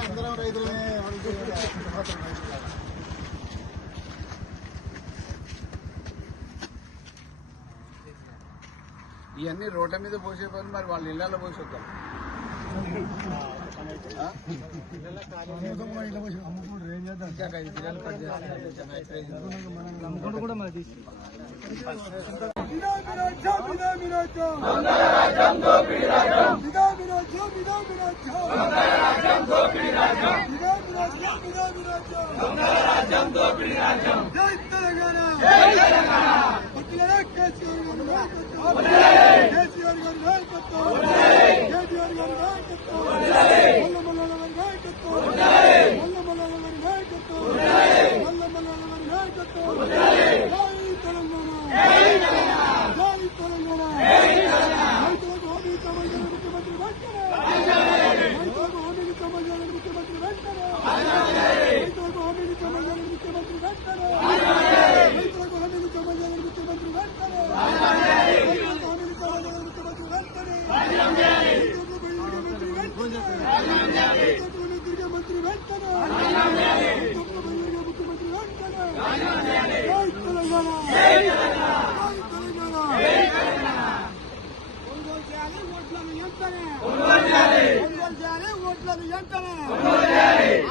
అందరం రైతులనే ఇవన్నీ రోడ్ల మీద పోసే పని మరి వాళ్ళ ఇళ్లలో పోసి వద్దాం.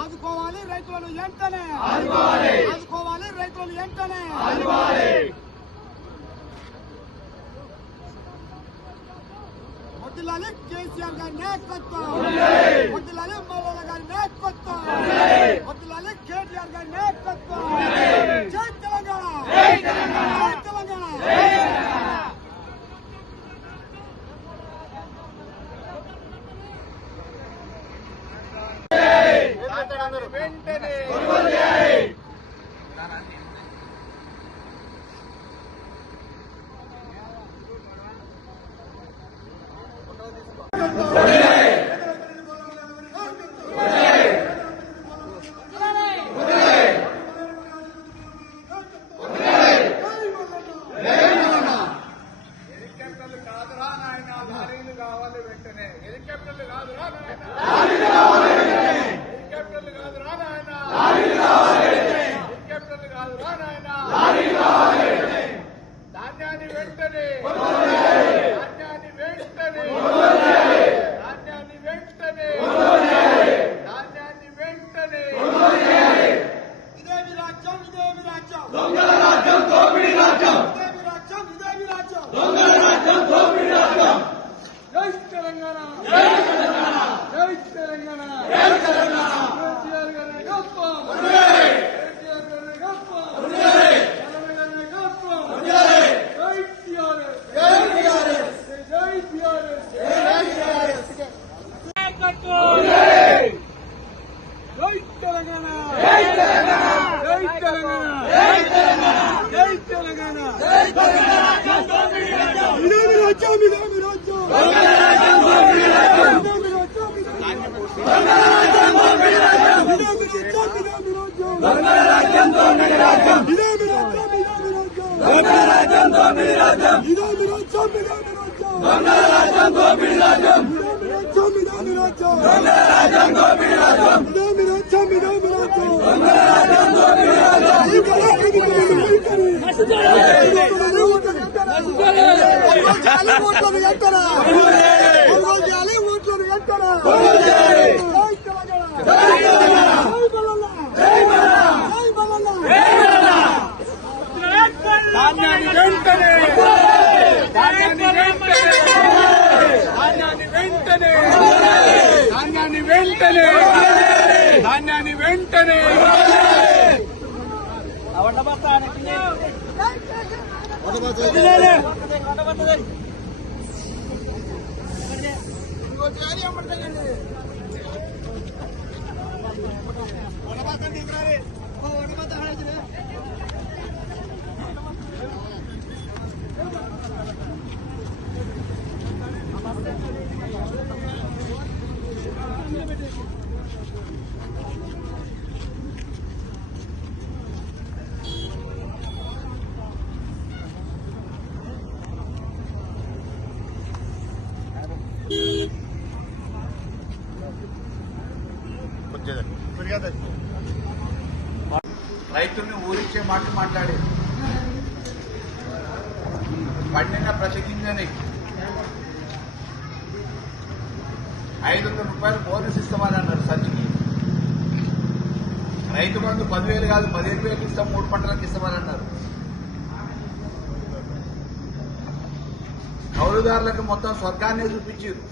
ఆదుకోవాలి రైతులను వెంటనే ఆదుకోవాలి రైతులను వెంటనే వడ్డిల్లాలి కేసీఆర్ గారి నాయకత్వం వడ్డిల్లాలి మల్లన్న గారి నాయకత్వం వడ్డిల్లాలి కేటీఆర్ గారి నాయకత్వం జై తెలంగాణ జై తెలంగాణ వెంటనే హెలికాప్టర్లు కాదురా నాయన లారీలు కావాలి వెంటనే హెలికాప్టర్లు కాదురా నాయన హెలికాప్టర్లు కాదురా నాయన హెలికాప్టర్లు కాదురా నాయన ధాన్యాన్ని వెంటనే ధాన్యాన్ని వెంటనే ధాన్యాన్ని వెంటనే ధాన్యాన్ని వెంటనే ఇదేమి రాజ్యం ఇదేమి రాజ్యం దొంగల రాజ్యం దోపిడీ రాజ్యం ఇదేమి రాజ్యం ఇదేమి రాజ్యం దొంగల రాజ్యం దోపిడీ రాజ్యం జై తెలంగాణ జై తెలంగాణ జై తెలంగాణ జై తెలంగాణ కేసీఆర్ గారి గొప్పం కేసీఆర్ గారి గొప్పం తెలంగాణ గారి గొప్పం జై టీఆర్ఎస్ జై టీఆర్ఎస్ జై టీఆర్ఎస్ జై టీఆర్ఎస్ జై తెలంగాణ జై తెలంగాణ జై తెలంగాణ జై తెలంగాణ జై తెలంగాణ జై తెలంగాణ ఇదేమి రాజ్యం ఇదేమి రాజ్యం దొంగల రాజ్యం దోపిడీ రాజ్యం ఇదేమి రాజ్యం దొంగల రాజ్యం దోపిడీ రాజ్యం ఇదేమి రాజ్యం దొంగల రాజ్యం దోపిడీ రాజ్యం ఇదేమి రాజ్యం దొంగల రాజ్యం దోపిడీ రాజ్యం ఇదేమి రాజ్యం దొంగల రాజ్యం దోపిడీ రాజ్యం ఇదేమి రాజ్యం దొంగల రాజ్యం దోపిడీ రాజ్యం ధాన్యాన్ని వెంటనే ధాన్యాన్ని వెంటనే ధాన్యాన్ని వెంటనే ధాన్యాన్ని వెంటనే ధాన్యాన్ని వెంటనే రైతుల్ని ఊరించే మాట మాట్లాడి పండిన ప్రతి గింజని 500 రూపాయలు బోనస్ ఇస్తామని అన్నారు సంచికి. రైతు బంధు 10,000 కాదు 15,000 ఇస్తాం, 3 పంటలకు ఇస్తామని అన్నారు. కౌలుదారులకు మొత్తం స్వర్గాన్నే చూపించారు,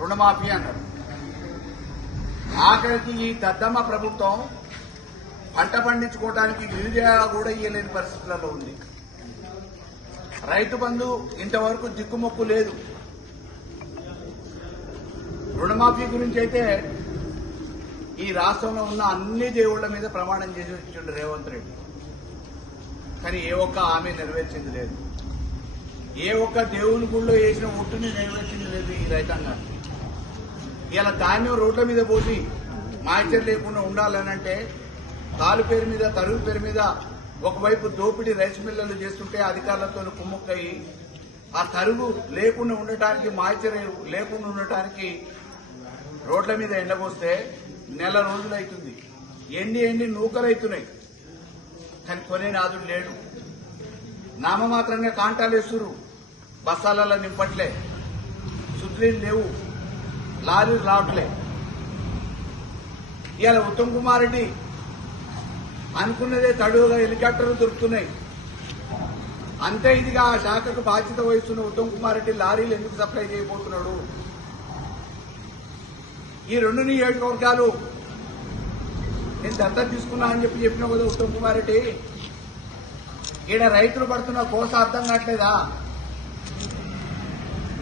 రుణమాఫీ అన్నారు. ఆఖరికి ఈ దద్దమ్మ ప్రభుత్వం పంట పండించుకోవడానికి యూరియా కూడా ఇయ్యలేని పరిస్థితులలో ఉంది. రైతు బంధు ఇంతవరకు దిక్కుమొక్కు లేదు. రుణమాఫీ గురించి అయితే ఈ రాష్ట్రంలో ఉన్న అన్ని దేవుళ్ల మీద ప్రమాణం చేసి వచ్చిండు రేవంత్ రెడ్డి. కానీ ఏ ఒక్క హామీ నెరవేర్చింది లేదు. ఏ ఒక్క దేవుని గుళ్ళో వేసిన ఒట్టుని నెరవేర్చింది లేదు ఈ రైతాంగాన్ని. ఇలా ధాన్యం రోడ్ల మీద పోసి మాయిచర్ లేకుండా ఉండాలనంటే తాలు పేరు మీద తరుగు పేరు మీద ఒకవైపు దోపిడీ రైస్ మిల్లర్లు చేస్తుంటే అధికారులతో కుమ్ముక్కయి ఆ తరుగు లేకుండా ఉండటానికి మాయిచర్ లేకుండా ఉండటానికి రోడ్ల మీద ఎండబోస్తే నెల రోజులైతుంది. ఎండి నూకలైతున్నాయి. కానీ కొనే నాదుడు లేడు. నామమాత్రంగా కాంటాలు వేస్తున్నారు, బస్తాలలో నింపట్లే, సుద్రీలు లేవు, లారీలు రావట్లే. ఇవాళ ఉత్తమ్ కుమార్ రెడ్డి అనుకున్నదే తడువుగా హెలికాప్టర్లు దొరుకుతున్నాయి. అంతే ఇదిగా ఆ శాఖకు బాధ్యత వహిస్తున్న ఉత్తమ్ కుమార్ రెడ్డి లారీలు ఎందుకు సప్లై చేయబోతున్నాడు? ఈ 2 నియోజకవర్గాలు నేను దత్తత తీసుకున్నా అని చెప్పిన కదా ఉత్తమ్ కుమార్ రెడ్డి. ఈడ రైతులు పడుతున్న కోస అర్థం కావట్లేదా?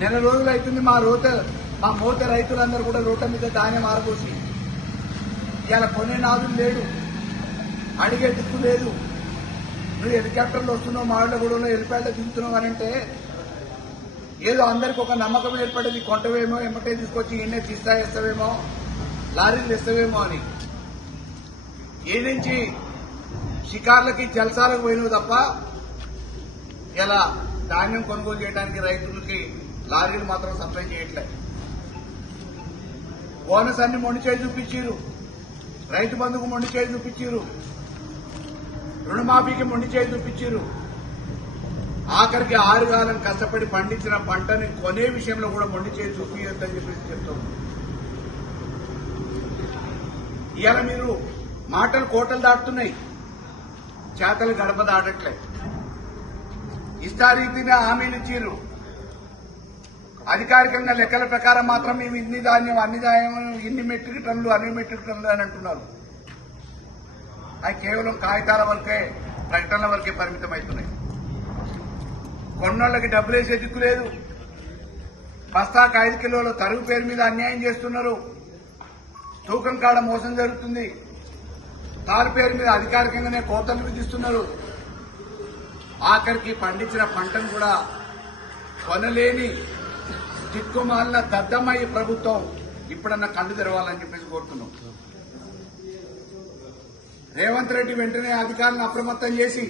నెల రోజులు అవుతుంది మా మోత రైతులందరూ కూడా రోడ్ల మీద ధాన్యం ఆరబోసి ఇలా కొనే నాదులు లేడు, అడిగే దిక్కు లేదు. నువ్వు హెలికాప్టర్లు వస్తున్నావు, మామిళ్ళగూడలో హెలిప్యాడ్లో దిగుతున్నావు అని అంటే ఏదో అందరికి ఒక నమ్మకం ఏర్పడేది, కొంటవేమో ఎమ్మటే తీసుకొచ్చి ఈయనే తీస్తావేమో, లారీలు ఇస్తావేమో అని. ఏ నుంచి షికార్లకి జల్సాలకు పోయినవు తప్ప ఇలా ధాన్యం కొనుగోలు చేయడానికి రైతులకి లారీలు మాత్రం సప్లై చేయట్లేదు. బోనస్ అన్ని మొండి చేయి చూపించారు, రైతు బంధుకు మొండి చేయి చూపించారు, రుణమాఫీకి మొండి చేయి చూపించారు. ఆఖరికి 6 కాలం కష్టపడి పండించిన పంటని కొనే విషయంలో కూడా మొండి చేయి చూపించొద్దని చెప్పేసి చెప్తున్నాం. ఇవాళ మీరు మాటలు కోటలు దాటుతున్నాయి, చేతలు గడప దాటట్లే. ఇష్టారీతిగా హామీలు ఇచ్చారు. అధికారికంగా లెక్కల ప్రకారం మాత్రం మేము ఇన్ని ధాన్యం ఇన్ని మెట్రిక్ టన్నులు అన్ని మెట్రిక్ టన్నులు అని అంటున్నారు. అవి కేవలం కాగితాల వరకే, ప్రకటనల వరకే పరిమితం అవుతున్నాయి. కొన్నోళ్ళకి డబ్బులు వేసే దిక్కు లేదు. బస్తాకు 5 కిలోల తరుగు పేరు మీద అన్యాయం చేస్తున్నారు. తూకం కాడ మోసం జరుగుతుంది. తారు పేరు మీద అధికారికంగానే కోతలు విధిస్తున్నారు. ఆఖరికి పండించిన పంటను కూడా కొనలేని దిక్కుమాలిన దద్దమ్మ ఈ ప్రభుత్వం ఇప్పుడన్నా కళ్ళు తెరవాలని చెప్పేసి కోరుతున్నాం. రేవంత్ రెడ్డి వెంటనే అధికారులను అప్రమత్తం చేసి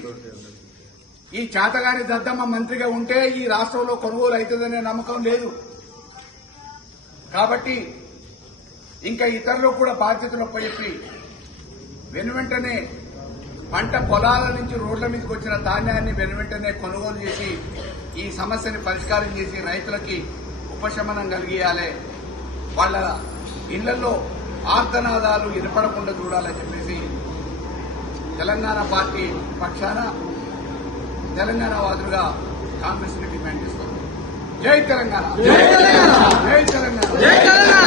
ఈ చేతగాని దద్దమ్మ మంత్రిగా ఉంటే ఈ రాష్ట్రంలో కొనుగోలు అవుతుందనే నమ్మకం లేదు. కాబట్టి ఇంకా ఇతరులకు కూడా బాధ్యతలు అప్పచెప్పి వెనువెంటనే పంట పొలాల నుంచి రోడ్ల మీదకి వచ్చిన ధాన్యాన్ని వెనువెంటనే కొనుగోలు చేసి ఈ సమస్యని పరిష్కారం చేసి రైతులకి ఉపశమనం కలిగియాలి. వాళ్ళ ఇళ్లలో ఆర్తనాదాలు వినపడకుండా చూడాలని చెప్పేసి తెలంగాణ పార్టీ పక్షాన తెలంగాణ వాదులుగా కాంగ్రెస్ ని డిమాండ్ చేస్తారు. జై తెలంగాణ, జై తెలంగాణ, జై తెలంగాణ, జై తెలంగాణ.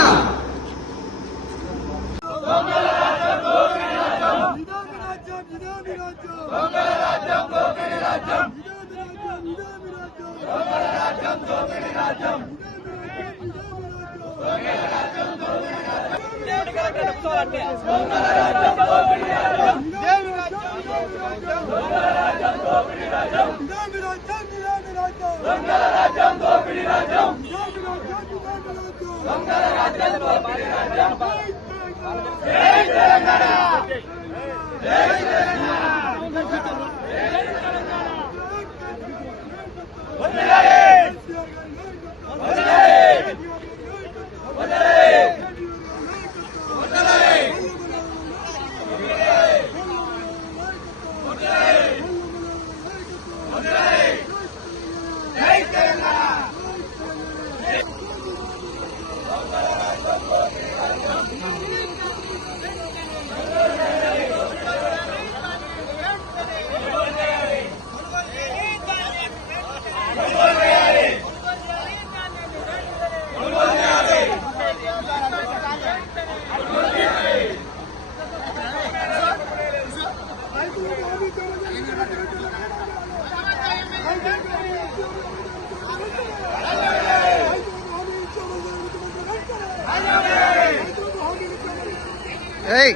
ఏయ్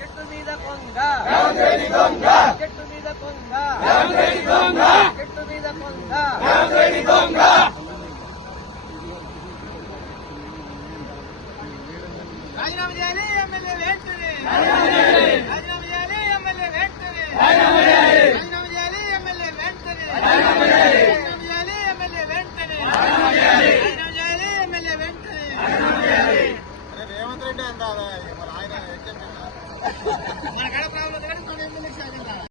చెట్టు మీద కొంగ చెట్టు మీద కొంగ చెట్టు మీద కొంగ రాజీనామా చేయాలి ఎమ్మెల్యే